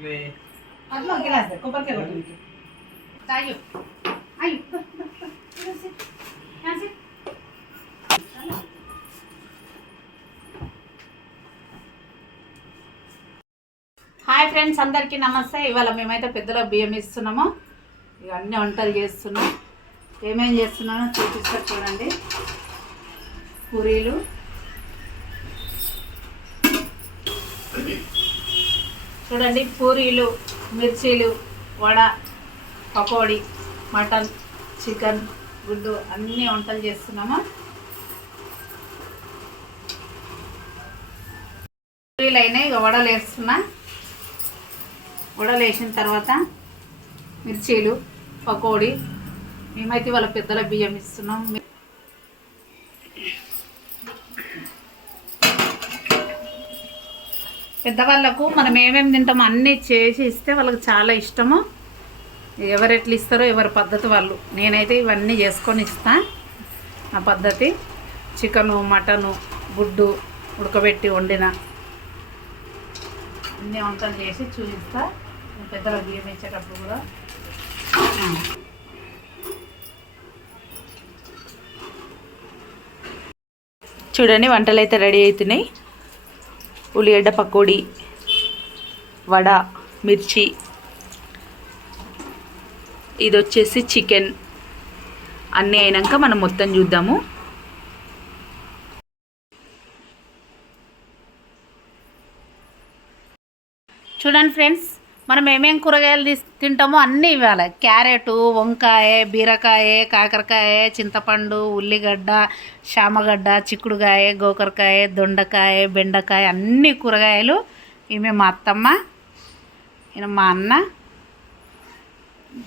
అట్లే అట్లా గిలాస్ కొబ్బరికాయ కొట్టు తాగు అయ్యో. హాయ్ ఫ్రెండ్స్ అందరికీ నమస్తే. ఇవాళ మేమైతే పెద్దలో బియ్యం ఇస్తున్నాము. ఇక అన్ని వంటలు చేస్తున్నాం. ఏమేం చేస్తున్నానో చూపిస్తా చూడండి. పూరీలు. చూడండి పూరీలు మిర్చీలు వడ పకోడీ మటన్ చికెన్ గుడ్డు అన్ని వంటలు చేస్తున్నాము. పూరీలు అయినాయి ఇక వడలు వేస్తున్నా. వడలు వేసిన తర్వాత మిర్చీలు పకోడీ మేమైతే వాళ్ళ పెద్దల బియ్యం ఇస్తున్నాం. పెద్దవాళ్ళకు మనం ఏమేమి తింటామో అన్నీ చేసి ఇస్తే వాళ్ళకి చాలా ఇష్టము. ఎవరు ఎట్లా ఇస్తారో ఎవరి పద్ధతి వాళ్ళు. నేనైతే ఇవన్నీ చేసుకొని ఇస్తా. ఆ పద్ధతి. చికెను మటను గుడ్డు ఉడకబెట్టి వండిన. అన్ని వంటలు చేసి చూపిస్తా. పెద్దలు బియ్యం ఇచ్చేటప్పుడు కూడా. చూడండి వంటలు అయితే రెడీ అవుతున్నాయి. ఉల్లిగడ్డ పకోడీ వడ మిర్చి. ఇది వచ్చేసి చికెన్. అన్నీ అయినాక మనం మొత్తం చూద్దాము. చూడండి ఫ్రెండ్స్ మనం ఏమేం కూరగాయలు తీసి తింటామో అన్నీ ఇవ్వాలి. క్యారెట్ వంకాయ బీరకాయ కాకరకాయ చింతపండు ఉల్లిగడ్డ శామగడ్డ చిక్కుడుకాయ గోకరకాయ దొండకాయ బెండకాయ అన్ని కూరగాయలు ఈమె మా అత్తమ్మ ఈయన మా అన్న.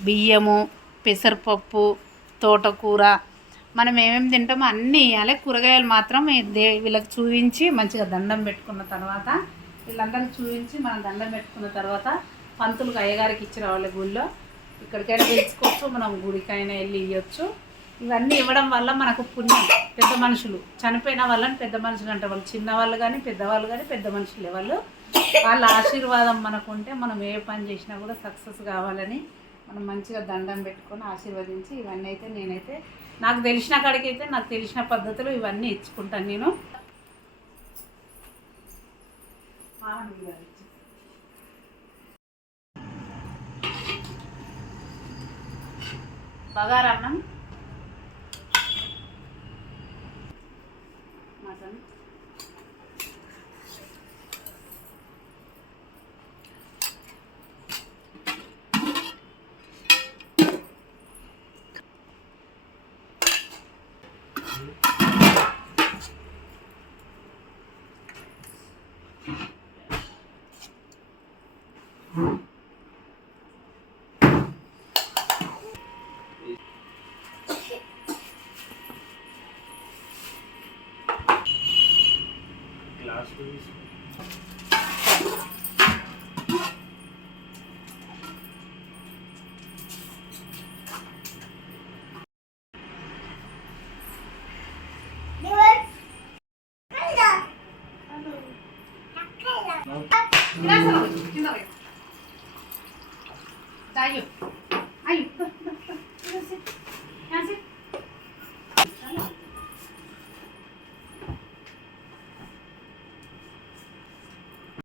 బియ్యము పెసరపప్పు తోటకూర మనం ఏమేమి తింటామో అన్నీ ఇవ్వాలి కూరగాయలు మాత్రం దే వీళ్ళకి చూపించి మంచిగా దండం పెట్టుకున్న తర్వాత వీళ్ళందరికీ చూపించి మనం దండం పెట్టుకున్న తర్వాత పంతులకు అయ్యగారికి ఇచ్చి రావాలి గుళ్ళో ఇక్కడికైనా తెలుసుకోవచ్చు మనం గుడికైనా వెళ్ళి ఇవ్వచ్చు ఇవన్నీ ఇవ్వడం వల్ల మనకు పుణ్యం. పెద్ద మనుషులు చనిపోయిన వాళ్ళని పెద్ద మనుషులు అంటే వాళ్ళు చిన్నవాళ్ళు కానీ పెద్దవాళ్ళు కానీ పెద్ద మనుషులే వాళ్ళు వాళ్ళ ఆశీర్వాదం మనకు ఉంటే మనం ఏ పని చేసినా కూడా సక్సెస్ కావాలని మనం మంచిగా దండం పెట్టుకొని ఆశీర్వదించి ఇవన్నీ అయితే నేనైతే నాకు తెలిసిన కాడికైతే నాకు తెలిసిన పద్ధతులు ఇవన్నీ ఇచ్చుకుంటాను నేను. బగారన్నం మటన్ Mm-hmm. గ్లాస్ తాగు